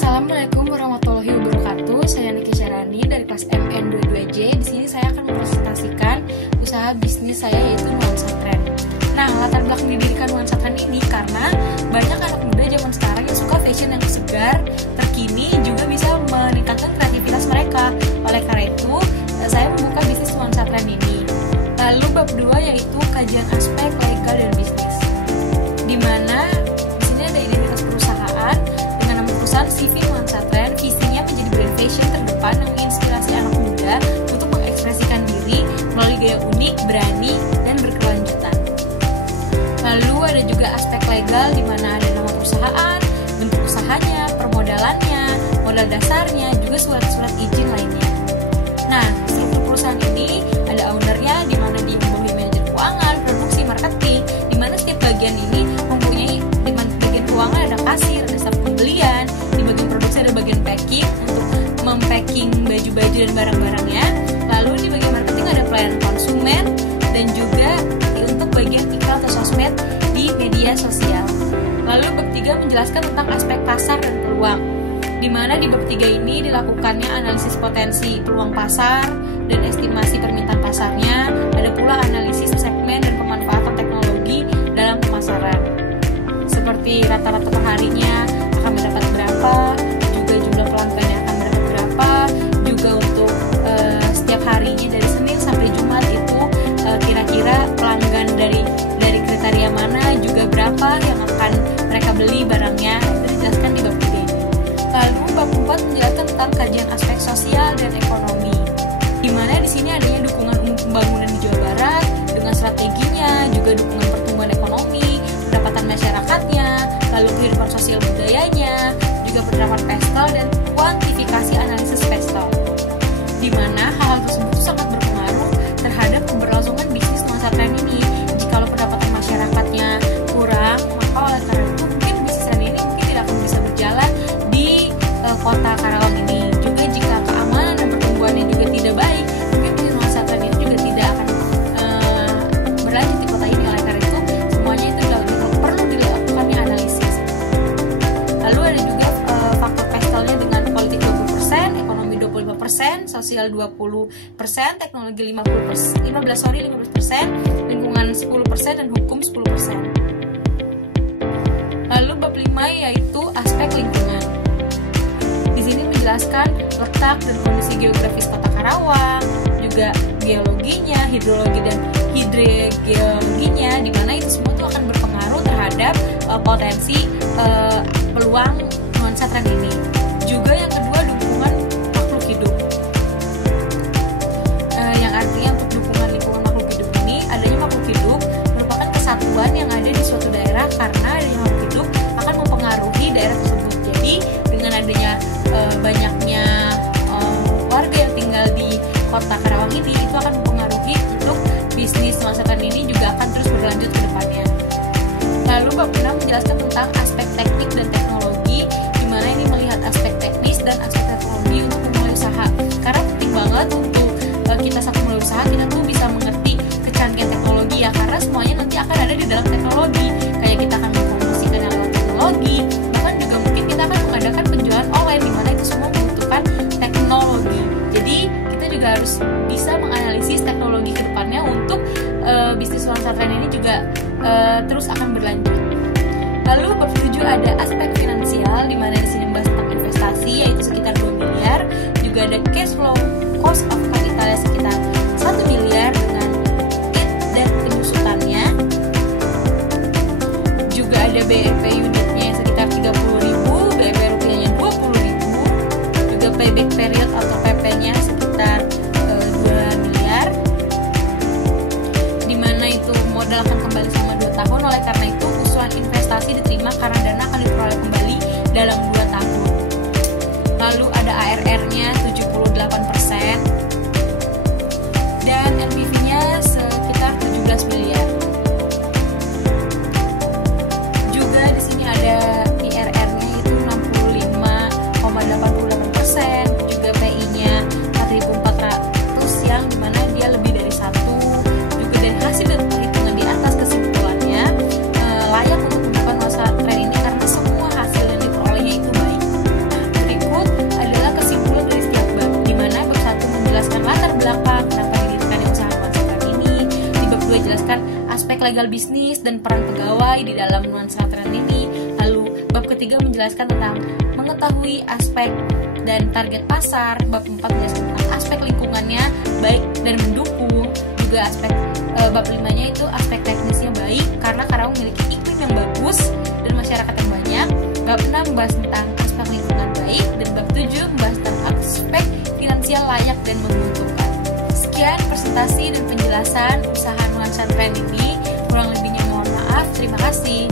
Assalamualaikum warahmatullahi wabarakatuh. Saya Niki Syarani dari kelas MN22J. Di sini saya akan mempresentasikan usaha bisnis saya yaitu Nuansa Trend. Nah, latar belakang didirikan Nuansa Trend ini karena banyak anak muda zaman sekarang yang suka fashion yang segar, terkini, juga bisa meningkatkan kreativitas mereka. Oleh karena itu, saya membuka bisnis Nuansa Trend ini. Lalu bab 2 yaitu kajian aspek legal dan bisnis, di mana di sini ada identitas perusahaan dengan nama perusahaan CV Nuansa Trend. Visinya menjadi brand fashion terdepan yang menginspirasi anak muda untuk mengekspresikan diri melalui gaya unik, berani, dan berkelanjutan. Lalu ada juga aspek legal di mana ada nama perusahaan, bentuk usahanya, permodalannya, modal dasarnya, juga surat-surat izin lainnya. Nah, struktur perusahaan ini ada ownernya di mana dia membawahi manajer keuangan, produksi, marketing, di mana setiap bagian ini mempunyai di bagian keuangan ada kasir, ada staf pembelian, di bagian produksi ada bagian packing untuk mempacking baju-baju dan barang-barangnya. Lalu di bagian marketing ada pelayanan konsumen dan juga untuk bagian iklan atau sosmed di media sosial. Lalu bab 3 menjelaskan tentang aspek pasar dan peluang, di mana di bab 3 ini dilakukannya analisis potensi peluang pasar dan estimasi permintaan pasarnya. Ada pula analisis segmen dan pemanfaatan teknologi dalam pemasaran, seperti rata-rata perharinya akan mendapat berapa, juga jumlah pelanggannya akan mendapat berapa, juga untuk setiap harinya dari Senin sampai Jumat itu kira-kira pelanggan dari kriteria mana, juga berapa yang akan mereka beli barangnya. Itu dijelaskan di bab 3 ini. Lalu bab 4 menjelaskan tentang kajian aspek sosial dan ekonomi, di mana di sini adanya dukungan umum pembangunan di Jawa Barat dengan strateginya, juga dukungan pertumbuhan ekonomi, pendapatan masyarakatnya, lalu kehidupan sosial budayanya, juga penerapan pestal dan kuantifikasi analisis pestal, di mana hal-hal tersebut sangat berpengaruh terhadap keberlangsungan bisnis Nuansa Trend ini. Jikalau pendapatan masyarakatnya kurang, maka oleh karena itu mungkin bisnis ini mungkin tidak akan bisa berjalan di kota Karawang ini. Juga jika keamanan dan pertumbuhannya juga tidak baik, mungkin bisnis Nuansa Trend ini juga tidak akan berlanjut di kota ini. Oleh karena itu semuanya itu perlu dilakukannya analisis. Lalu ada juga faktor pestalnya dengan politik 20%, ekonomi 25%, sosial 20%, teknologi 15%, lingkungan 10%, dan hukum 10%. Lalu bab 5 yaitu aspek lingkungan. Di sini menjelaskan letak dan kondisi geografis kota Karawang, juga geologinya, hidrologi dan hidrogeologinya, di mana itu semua itu akan berpengaruh terhadap potensi peluang Nuansa Trend ini. Juga yang kedua, dukungan makhluk hidup. Yang artinya untuk dukungan lingkungan makhluk hidup ini, adanya makhluk hidup merupakan kesatuan yang ada di suatu daerah, karena adanya makhluk hidup akan mempengaruhi daerah tersebut. Jadi dengan adanya banyaknya warga yang tinggal di kota Karawang ini, itu akan mempengaruhi untuk bisnis Nuansa Trend ini juga akan terus berlanjut ke depannya. Lalu bab 6 menjelaskan tentang aspek teknik dan teknologi, di mana ini melihat aspek teknis dan aspek teknologi untuk memulai usaha. Karena penting banget untuk kita saat memulai usaha, kita tuh bisa mengerti kecanggihan teknologi ya, karena semuanya nanti akan ada di dalam teknologi. Kayak kita akan mempromosikan lewat teknologi, bahkan juga mungkin kita akan mengadakan penjualan online, di mana itu semua membutuhkan teknologi. Jadi kita juga harus bisa menganalisis teknologi ke depannya untuk bisnis Nuansa Trend ini juga terus akan berlanjut. Lalu bab 7 ada aspek finansial, di mana di sini membahas tentang investasi yaitu sekitar 2 miliar, juga ada cash flow, cost of capitalnya sekitar 1 miliar dengan it dan penyusutannya. Juga ada BRP unitnya yang sekitar 30.000, BRP rupiahnya 20.000, juga payback period atau PP-nya sekitar 2 miliar, di mana itu modal akan kembali selama 2 tahun. Oleh karena itu usulan investasi diterima karena dana akan diperoleh modal bisnis dan peran pegawai di dalam nuansa tren ini. Lalu bab ketiga menjelaskan tentang mengetahui aspek dan target pasar. Bab 4 menjelaskan tentang aspek lingkungannya baik dan mendukung. Juga aspek bab 5-nya itu aspek teknisnya baik karena Karawang memiliki iklim yang bagus dan masyarakat yang banyak. Bab 6 membahas tentang aspek lingkungan baik, dan bab 7 membahas tentang aspek finansial layak dan menguntungkan. Sekian presentasi dan penjelasan usaha nuansa tren ini. Kurang lebihnya mohon maaf. Terima kasih.